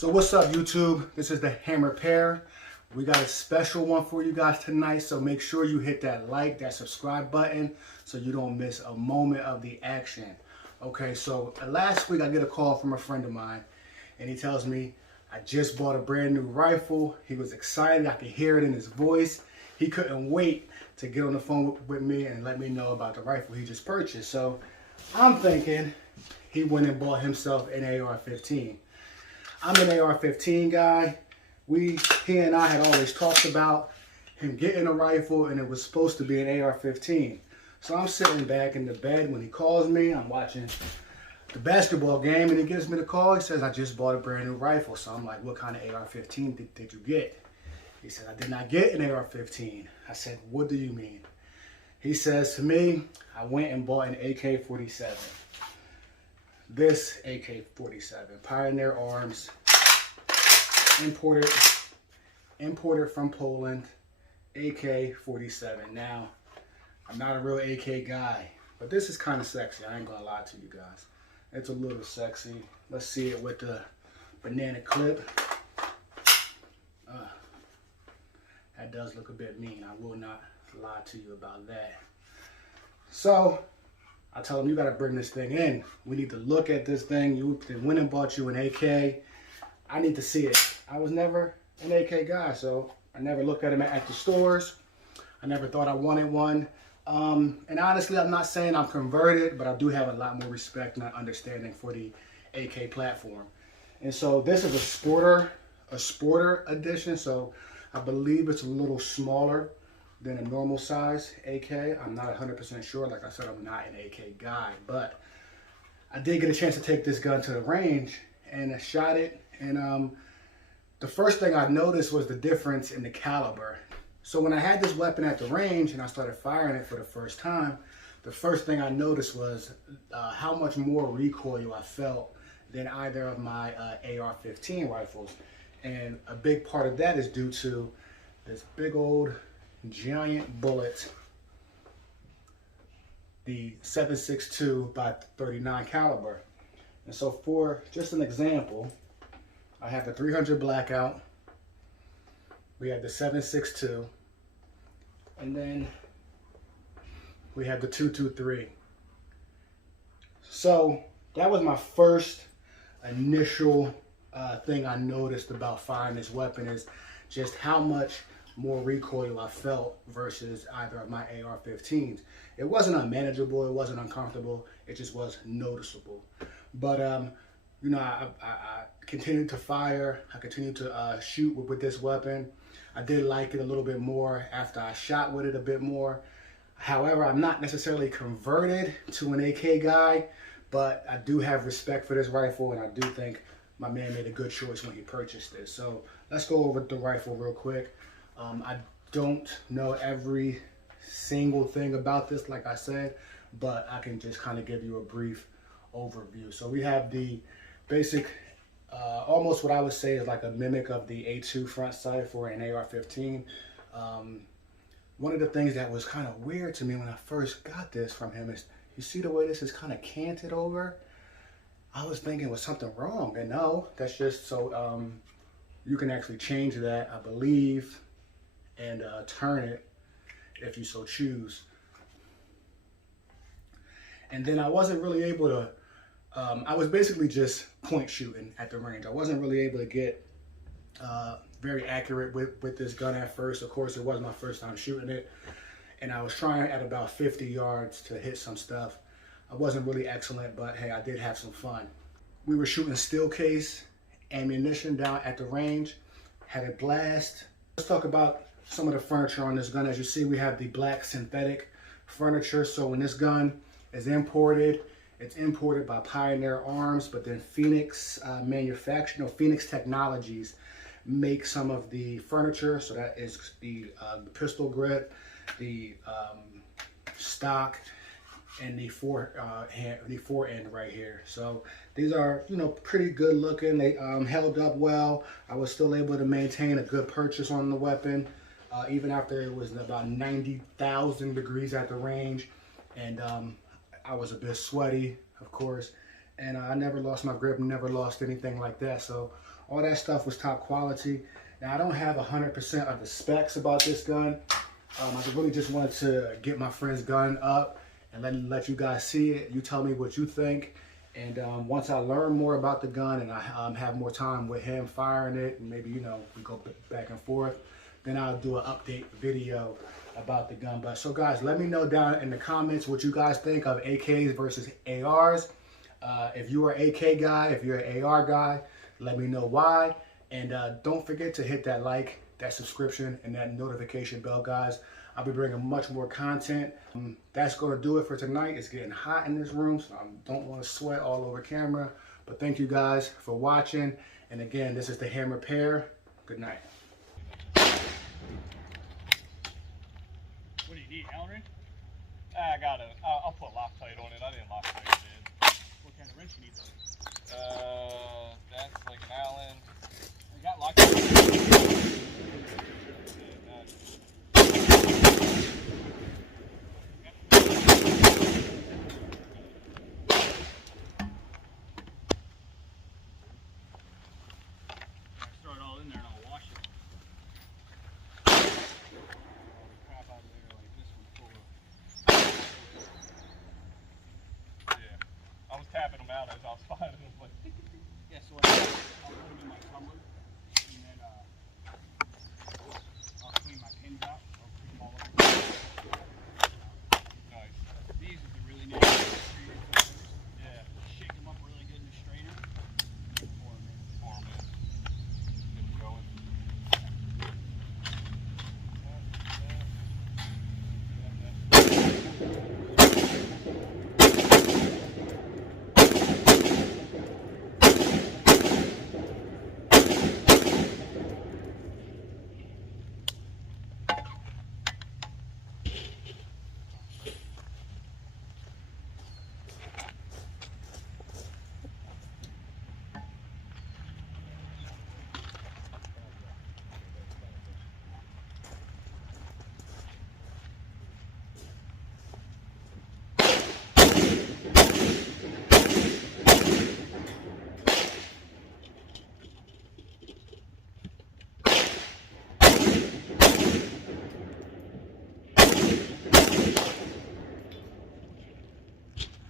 So what's up, YouTube? This is the Hammer Pair. We got a special one for you guys tonight, so make sure you hit that like, that subscribe button so you don't miss a moment of the action. Okay, so last week I get a call from a friend of mine, and he tells me, I just bought a brand new rifle. He was excited. I could hear it in his voice. He couldn't wait to get on the phone with me and let me know about the rifle he just purchased. So I'm thinking he went and bought himself an AR-15. I'm an AR-15 guy. He and I had always talked about him getting a rifle, and it was supposed to be an AR-15. So I'm sitting back in the bed when he calls me. I'm watching the basketball game, and he gives me the call. He says, I just bought a brand new rifle. So I'm like, what kind of AR-15 did you get? He said, I did not get an AR-15. I said, what do you mean? He says to me, I went and bought an AK-47. This AK-47, Pioneer Arms, imported from Poland, AK-47. Now, I'm not a real AK guy, but this is kind of sexy. I ain't gonna lie to you guys. It's a little sexy. Let's see it with the banana clip. That does look a bit mean. I will not lie to you about that. So, I tell him, you gotta bring this thing in. We need to look at this thing. You went and bought you an AK. I need to see it. I was never an AK guy, so I never looked at them at the stores. I never thought I wanted one. And honestly, I'm not saying I'm converted, but I do have a lot more respect and understanding for the AK platform. And so this is a sporter edition. So I believe it's a little smaller than a normal size AK. I'm not 100% sure. Like I said, I'm not an AK guy, but I did get a chance to take this gun to the range and I shot it. And the first thing I noticed was the difference in the caliber. So when I had this weapon at the range and I started firing it for the first time, the first thing I noticed was how much more recoil I felt than either of my AR-15 rifles. And a big part of that is due to this big old giant bullet, the 7.62 by 39 caliber. And so for just an example, I have the 300 blackout, we have the 7.62, and then we have the 223. So that was my first initial thing I noticed about firing this weapon, is just how much more recoil I felt versus either of my AR-15s. It wasn't unmanageable, it wasn't uncomfortable, it just was noticeable. But you know, I continued to fire, I continued to shoot with this weapon. I did like it a little bit more after I shot with it a bit more. However, I'm not necessarily converted to an AK guy, but I do have respect for this rifle, and I do think my man made a good choice when he purchased this. So let's go over the rifle real quick. I don't know every single thing about this, like I said, but I can just kind of give you a brief overview. So we have the basic, almost what I would say is like a mimic of the A2 front sight for an AR-15. One of the things that was kind of weird to me when I first got this from him is, you see the way this is kind of canted over? I was thinking was something wrong, and no, that's just so you can actually change that, I believe, and turn it if you so choose. And then I wasn't really able to, I was basically just point shooting at the range. I wasn't really able to get very accurate with this gun at first. Of course, it was my first time shooting it, and I was trying at about 50 yards to hit some stuff. I wasn't really excellent, but hey, I did have some fun. We were shooting steel case ammunition down at the range, had a blast. Let's talk about some of the furniture on this gun. As you see, we have the black synthetic furniture. So when this gun is imported, it's imported by Pioneer Arms, but then Phoenix Phoenix Technologies make some of the furniture. So that is the pistol grip, the stock, and the fore end right here. So these are, you know, pretty good looking. They held up well. I was still able to maintain a good purchase on the weapon, even after it was about 90,000 degrees at the range, and I was a bit sweaty, of course, and I never lost my grip, never lost anything like that. So All that stuff was top quality. Now I don't have 100% of the specs about this gun. I really just wanted to get my friend's gun up and let you guys see it. You tell me what you think. And once I learn more about the gun and I have more time with him firing it, and maybe, you know, we go back and forth, then I'll do an update video about the gun. But so guys, let me know down in the comments what you guys think of AKs versus ARs. If you are an AK guy, if you're an AR guy, let me know why. And don't forget to hit that like, that subscription, and that notification bell, guys. I'll be bringing much more content. That's going to do it for tonight. It's getting hot in this room, so I don't want to sweat all over camera. But thank you guys for watching. And again, this is the Hammer Pair. Good night. What do you need, Allen wrench? I got it. I'll put Loctite on it. I didn't Loctite it in. What kind of wrench you need though? That's like an Allen. You got Loctite. Throw it all in there and I'll wash it. Crap out of there like this one full of. Yeah, I was tapping them out as I was finding them.